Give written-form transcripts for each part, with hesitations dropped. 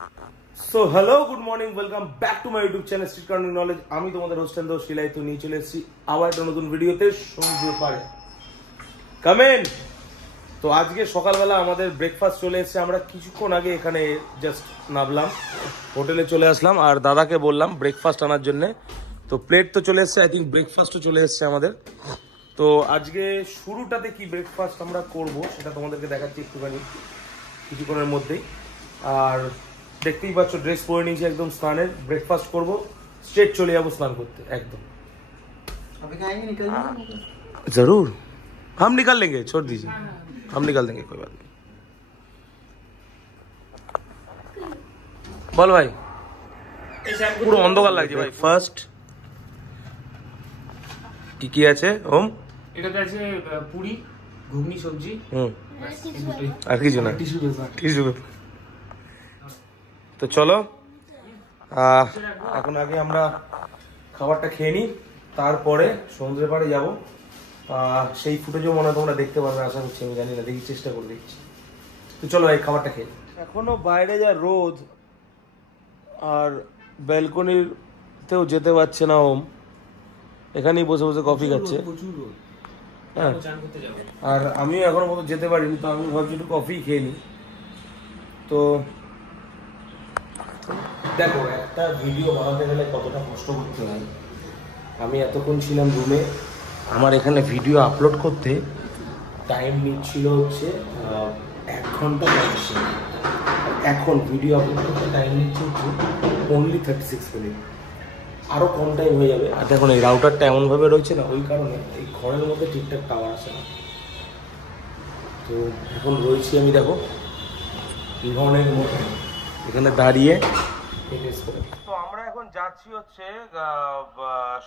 So hello, good morning, welcome back to my YouTube channel Street Corner Knowledge. আমি তোমাদের host and শিলাই তো নিয়ে চলে এসেছি আবার একটা নতুন ভিডিওতে সমুদ্র পাড়ে। কামেন। তো আজকে সকালবেলা আমাদের ব্রেকফাস্ট চলে এসেছে, আমরা কিছুক্ষণ আগে এখানে জাস্ট নামলাম, হোটেলে চলে আসলাম আর দাদাকে বললাম ব্রেকফাস্ট আনার জন্য। তো প্লেট তো চলে এসেছে, আই থিঙ্ক ব্রেকফাস্টও চলে এসেছে আমাদের। তো আজকে শুরুটাতে কি ব্রেকফাস্ট আমরা করব সেটা তোমাদেরকে দেখাচ্ছি একটুখানি কিছুক্ষণের মধ্যেই। আর দেখতেই পাচ্ছ ড্রেস পরে নিয়েছি একদম স্নানের, ব্রেকফাস্ট করব, স্ট্রেট চলে যাবো স্নান করতে একদম। जरूर हम निकल लेंगे, छोड़ दीजिए, हम निकल देंगे, कोई बात नहीं। বল ভাই, পুরো অন্ধকার লাগছে ভাই। ফার্স্ট কি কি আছে ওম? এটাতে আছে পুরি, ঘুগনি, সবজি, আর কিছু না, টিস্যু পেপার। তো চলো এখন আগে আমরা খাবারটা খেয়ে নিই, তারপরে সমুদ্রের পাড়ে যাবো। সেই ফুটেজও মনে হয় তোমরা দেখতে পারবে আশা করছি, আমি জানি না, দেখি চেষ্টা করে দেখছি। তো চলো এই খাবারটা খেয়ে। এখনো বাইরে যা রোদ, আর ব্যালকনিতেও যেতে পারছে না ওম, এখানেই বসে বসে কফি খাচ্ছে। হ্যাঁ, আর আমিও এখনো পর্যন্ত যেতে পারিনি, তো আমি ভাবছি একটু কফি খেয়ে নিই। তো দেখো, একটা ভিডিও বানাতে গেলে কতটা কষ্ট করতে হয়। আমি এতক্ষণ ছিলাম রুমে, আমার এখানে ভিডিও আপলোড করতে টাইম নিচ্ছিল হচ্ছে 1 ঘন্টা 35 মিনিট। এখন ভিডিও আপলোড করতে টাইম নিচ্ছে হচ্ছে অনলি 36 মিনিট, আরও কম টাইম হয়ে যাবে। আর দেখুন এই রাউটারটা এমনভাবে রয়েছে না, ওই কারণে এই ঘরের মধ্যে ঠিকঠাক টাওয়ার আসে না। তো এখন রয়েছি আমি, দেখো ঘরের মধ্যে এখানে দাঁড়িয়ে। তো আমরা এখন যাচ্ছি হচ্ছে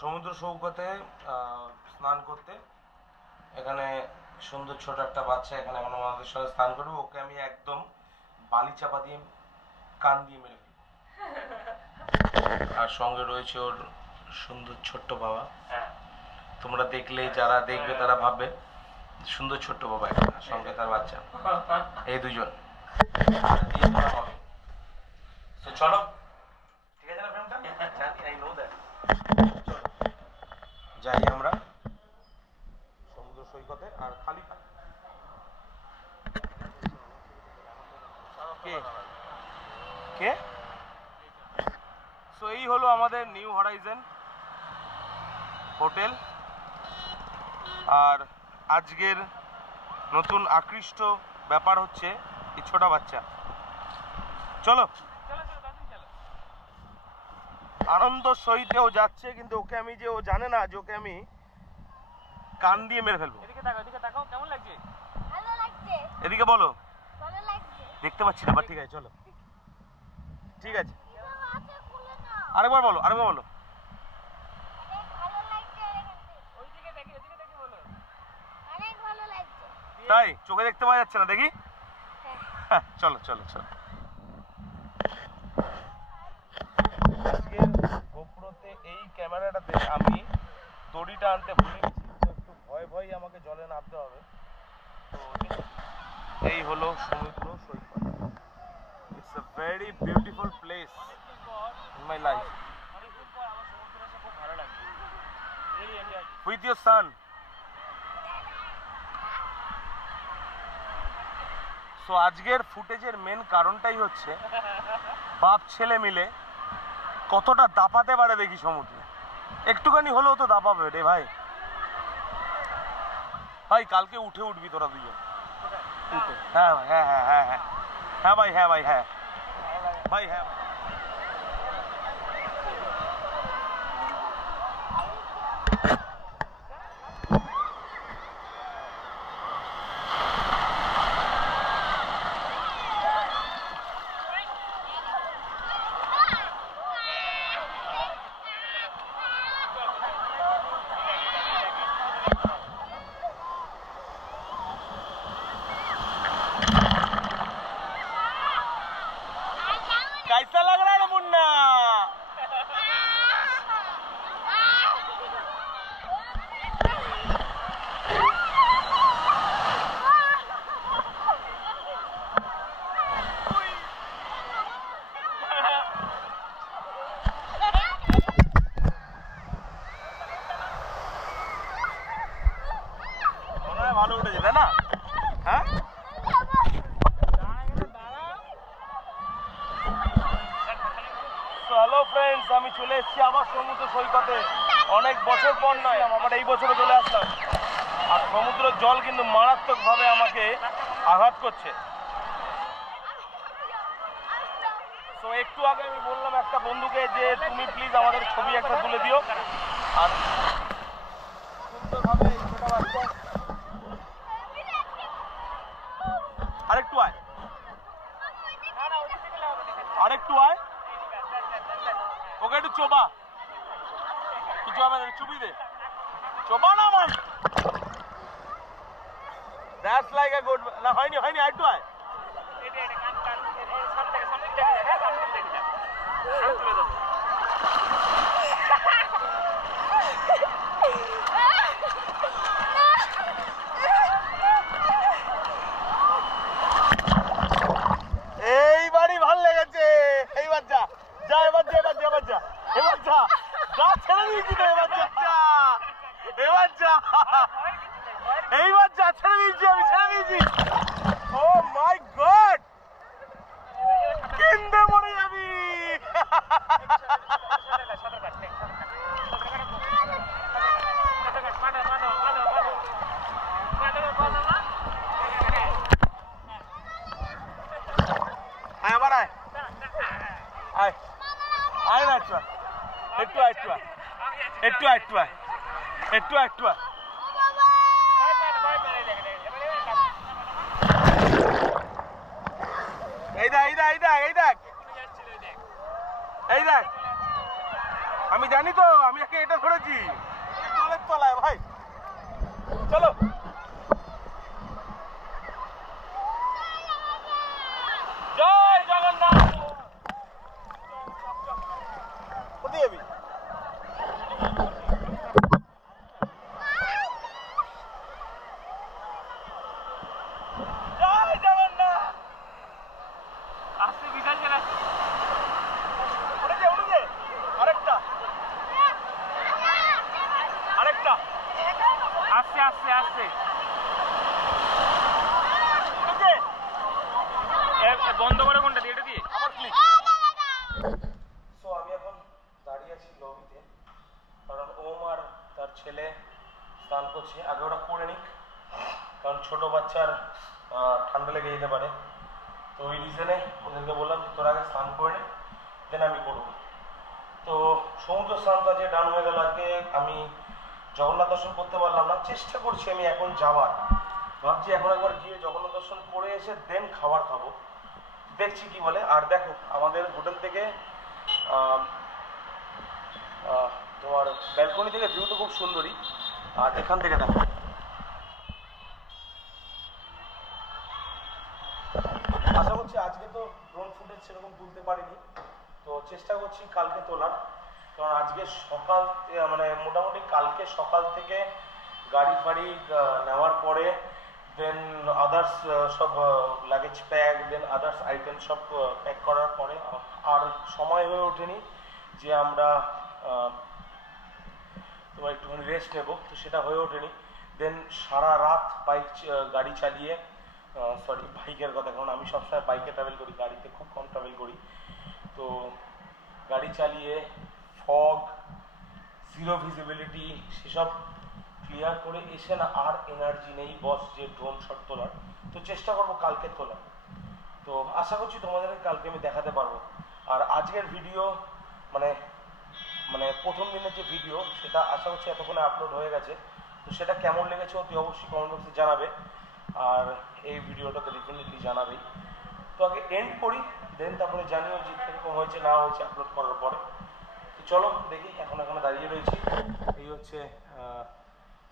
সমুদ্র সৈকতে স্নান করতে। এখানে সুন্দর ছোট একটা বাচ্চা এখানে আমাদের সাথে স্নান করবে, ওকে আমি একদম বালি চাপা দিয়ে কান দিয়ে মেরে ফেলবো। আর সঙ্গে রয়েছে ওর সুন্দর ছোট্ট বাবা। তোমরা দেখলে, যারা দেখবে তারা ভাববে সুন্দর ছোট্ট বাবা একটা, সঙ্গে তার বাচ্চা, এই দুজন। চলো, ঠিক আছে না ফ্রেন্ডটা? জানি, আই নো দ্যাট। যাই আমরা সমুদ্র সৈকতে। আর খালি কে সো এই হলো আমাদের নিউ হরাইজন হোটেল। আর আজকের নতুন আকৃষ্ট ব্যাপার হচ্ছে এই ছোট বাচ্চা। চলো, আনন্দ সহিতেও যাচ্ছে, কিন্তু ওকে আমি, যে ও জানে না যে ওকে আমি কান দিয়ে মেরে ফেলবো। এদিকে তাকাও, কেমন লাগছে? ভালো লাগছে। এদিকে বলো। ভালো লাগছে। দেখতে পাচ্ছি না, বাট ঠিক আছে, চলো, ঠিক আছে। আরেকবার বলো, আরেকবার বলো। অনেক ভালো লাগছে। ওইদিকে দেখি, ওইদিকে দেখি বলো। অনেক ভালো লাগছে। তাই চোখে দেখতে পাওয়া যাচ্ছে না, দেখি। চলো চলো চলো। আজকের গোপ্রোতে এই ক্যামেরাটাতে আমি দড়িটা আনতে ভুলে গেছি, তো একটু ভয় ভয় আমাকে জলে নামতে হবে। তো এই হলো সমুদ্র সৈকত। It's a very beautiful place in my life. With your son. So আজকের ফুটেজের মেন কারণটাই হচ্ছে বাপ ছেলে মিলে কতটা দাপাতে পারে দেখি সমুদ্রে। একটুখানি হলেও তো দাপাবে রে ভাই। ভাই কালকে উঠে উঠবি তোরা দুজন। হ্যাঁ ভাই, হ্যাঁ হ্যাঁ হ্যাঁ হ্যাঁ হ্যাঁ ভাই, হ্যাঁ ভাই, হ্যাঁ ভাই, হ্যাঁ। कैसा लग रहा है मुन्ना? হ্যালো ফ্রেন্ডস, আমি চলে এসেছি আবার সমুদ্র সৈকতে। অনেক বছর পর নয়, আমার এই বছরে চলে আসলাম। আর সমুদ্রের জল কিন্তু মারাত্মকভাবে আমাকে আঘাত করছে। তো একটু আগে আমি বললাম একটা বন্ধুকে যে তুমি প্লিজ আমাদের ছবি একটা তুলে দিও। আর সুন্দরভাবে ছোটা বাচ্চা আরেকটু আয়, আরেকটু আয়, ওকে একটু চোবা, কিছু হবে না, চুপি দে, চোবা না আমার। দ্যাটস লাইক আ গুড, না হয়নি হয়নি, আরেকটু আয়। এইবারই ভাল লেগেছে। এইবার যা যা, এবার যা, এবার যা, এবার যা, এবার যা, যা, ছেড়ে দিয়েছি তো, এবার যা, এবার যা, এইবার যা, ছেড়ে দিয়েছি, আমি ছেড়ে দিয়েছি। ও মাই গড, কেন্দে মরে যাবি। আয় আবার আয়, আয় আয় না, একটু একটু একটু একটু একটু একটু একটু এই দেখ, এই দেখ, এই দেখ, এই দেখ, এই দেখ, আমি জানি তো, আমি একে এটা ধরেছি জলের তলায়। ভাই চলো, জয় জগন্নাথ। কোথায় যাবি? জয় জগন্নাথ। আসতে বিশাল খেলা। উঠেছে, উঠেছে, আরেকটা, আরেকটা, আসছে আসছে আসছে, উঠেছে, বন্ধ করে কোনটা দিয়ে, এটা দিয়ে। আবার ক্লিক। সো আমি এখন দাঁড়িয়ে আছি লবিতে, কারণ ওম আর তার ছেলে স্নান করছে। আগে ওরা করে নিক, কারণ ছোট বাচ্চার ঠান্ডা লেগে যেতে পারে। তো ওই রিজনে ওদেরকে বললাম যে তোরা আগে স্নান করে নে, দেন আমি করবো। তো সমুদ্র স্নান তো আজকে ডান হয়ে গেল। আজকে আমি জগন্নাথ দর্শন করতে পারলাম না, চেষ্টা করছি আমি এখন যাওয়ার। ভাবছি এখন একবার গিয়ে জগন্নাথ দর্শন করে এসে দেন খাবার খাবো, দেখছি কি বলে। আর দেখো আমাদের হোটেল থেকে তোমার ব্যালকনি থেকে ভিউ তো খুব সুন্দরই। আর এখান থেকে দেখো, আশা করছি আজকে তো ড্রোন ফুটেজ সেরকম তুলতে পারিনি, তো চেষ্টা করছি কালকে তোলার। কারণ আজকে সকাল মানে মোটামুটি কালকে সকাল থেকে গাড়ি ফাড়ি নেওয়ার পরে দেন আদার্স সব লাগেজ প্যাক, দেন আদার্স আইটেম সব প্যাক করার পরে আর সময় হয়ে ওঠেনি যে আমরা তোমার একটুখানি রেস্ট নেব, তো সেটা হয়ে ওঠেনি। দেন সারা রাত গাড়ি চালিয়ে, সরি বাইকের কথা, কারণ আমি সবসময় বাইকে ট্রাভেল করি, গাড়িতে খুব কম ট্রাভেল করি। তো গাড়ি চালিয়ে ফগ, জিরো ভিজিবিলিটি সেসব ক্লিয়ার করে এসে না আর এনার্জি নেই বস যে ড্রোন শট তোলার। তো চেষ্টা করবো কালকে তোলার, তো আশা করছি তোমাদের কালকে আমি দেখাতে পারবো। আর আজকের ভিডিও মানে মানে প্রথম দিনের যে ভিডিও সেটা আশা করছি এতক্ষণে আপলোড হয়ে গেছে। তো সেটা কেমন লেগেছে অতি অবশ্যই কমেন্ট বক্সে জানাবে, আর এই ভিডিওটা তো ডেফিনেটলি জানাবেই। তো আগে এন্ড করি, দেন তারপরে জানিও যে কীরকম হয়েছে না হয়েছে আপলোড করার পরে। তো চলো দেখি, এখন এখানে দাঁড়িয়ে রয়েছি। এই হচ্ছে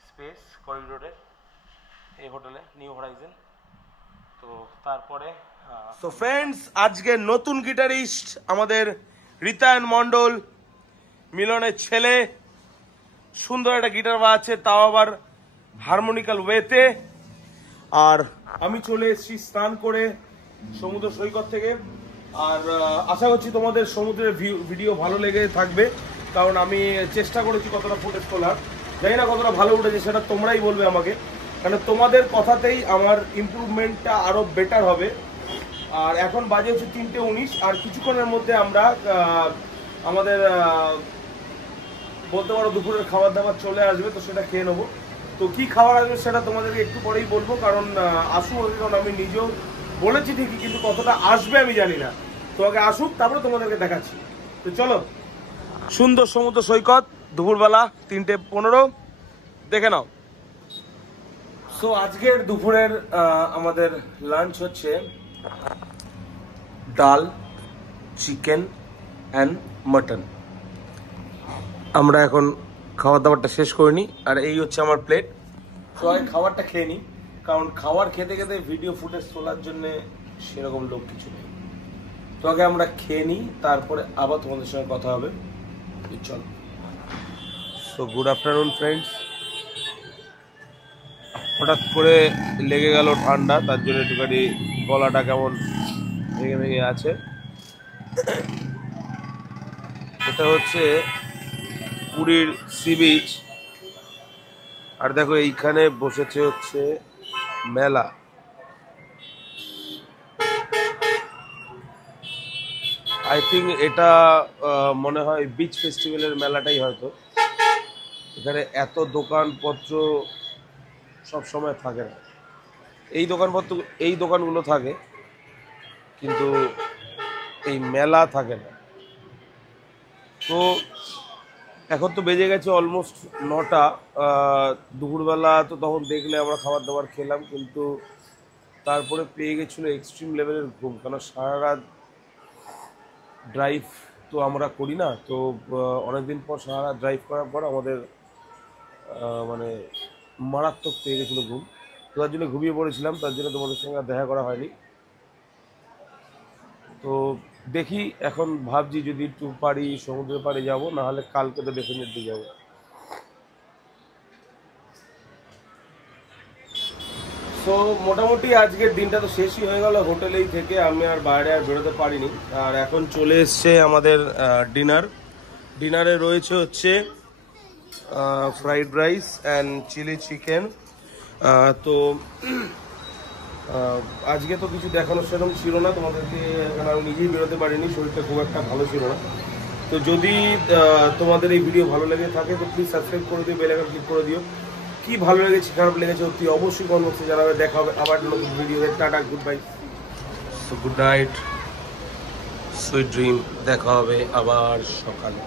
স্পেস করিডোরের এই হোটেলে, নিউ হরাইজেন। তো তারপরে সো ফ্রেন্ডস, আজকে নতুন গিটারিস্ট আমাদের রিতায়ন মণ্ডল, মিলনের ছেলে, সুন্দর একটা গিটার বাজাচ্ছে, তাও আবার হারমোনিক্যাল ওয়েতে। আর আমি চলে এসেছি স্নান করে সমুদ্র সৈকত থেকে। আর আশা করছি তোমাদের সমুদ্রের ভিডিও ভালো লেগে থাকবে, কারণ আমি চেষ্টা করেছি কতটা ফুটেজ তোলার। জানি না কতটা ভালো উঠেছে, সেটা তোমরাই বলবে আমাকে, কারণ তোমাদের কথাতেই আমার ইমপ্রুভমেন্টটা আরো বেটার হবে। আর এখন বাজে হচ্ছে 3:19, আর কিছুক্ষণের মধ্যে আমরা আমাদের বলতে পারো দুপুরের খাবার দাবার চলে আসবে, তো সেটা খেয়ে নেবো। তো কি খাবার আসবে সেটা তোমাদেরকে একটু পরেই বলবো, কারণ আসুক, কারণ আমি নিজেও বলেছি ঠিকই, কিন্তু কতটা আসবে আমি জানি না। তো আগে আসুক, তারপরে তোমাদেরকে দেখাচ্ছি। তো চলো, সুন্দর সমুদ্র সৈকত, দুপুরবেলা 3:15, দেখে নাও। সো আজকের দুপুরের আমাদের লাঞ্চ হচ্ছে ডাল, চিকেন অ্যান্ড মাটন। আমরা এখন খাবার দাবারটা শেষ করে নিই, আর এই হচ্ছে আমার প্লেট। তো আমি খাবারটা খেয়ে নিই, কারণ খাবার খেতে খেতে ভিডিও ফুটেজ তোলার জন্য সেরকম লোক কিছু নেই। তো আগে আমরা খেয়ে নিই, তারপরে আবার তোমাদের সঙ্গে কথা হবে। চল। So good afternoon friends. হঠাৎ করে লেগে গেল ঠান্ডা, তার জন্য একটুখানি গলাটা কেমন ভেঙে ভেঙে আছে। এটা হচ্ছে পুরীর সি বিচ, আর দেখো এইখানে বসেছে হচ্ছে মেলা। আই থিঙ্ক এটা মনে হয় বিচ ফেস্টিভ্যালের মেলাটাই হয়তো। এখানে এত দোকানপত্র সব সময় থাকে না, এই দোকানগুলো থাকে, কিন্তু এই মেলা থাকে না। তো এখন তো বেজে গেছে অলমোস্ট 9টা। দুপুরবেলা তো তখন দেখলে আমরা খাবার দাবার খেলাম, কিন্তু তারপরে পেয়ে গেছিলো এক্সট্রিম লেভেলের ঘুম, কারণ সারা রাত ড্রাইভ তো আমরা করি না। তো অনেকদিন পর সারা রাত ড্রাইভ করার পর আমাদের মানে মারাত্মক পেয়ে গেছিলো ঘুম। তো তার জন্য ঘুমিয়ে পড়েছিলাম, তার জন্য তোমাদের সঙ্গে আর দেখা করা হয়নি। তো দেখি, এখন ভাবছি যদি একটু পারি সমুদ্রের পাড়ে যাবো, নাহলে কালকে তো ডেফিনেটলি যাবো। সো মোটামুটি আজকের দিনটা তো শেষই হয়ে গেল হোটেলেই থেকে, আমি আর বাইরে আর বেরোতে পারিনি। আর এখন চলে এসছে আমাদের ডিনারে রয়েছে হচ্ছে fried rice and chilli chicken. তো আজকে তো কিছু দেখানোর সেরকম ছিল না তোমাদেরকে, কারণ আমি নিজেই বেরোতে পারিনি, শরীরটা খুব একটা ভালো ছিল না। তো যদি তোমাদের এই ভিডিও ভালো লেগে থাকে তো প্লিজ সাবস্ক্রাইব করে দিও, বেল আইকন ক্লিক করে দিও। কি ভালো লেগেছে খারাপ লেগেছে অতি অবশ্যই কমেন্ট বক্সে জানাবে। দেখা হবে আবার নতুন ভিডিওতে। Tata, good bye, so good night, sweet dream. দেখা হবে আবার সকালে।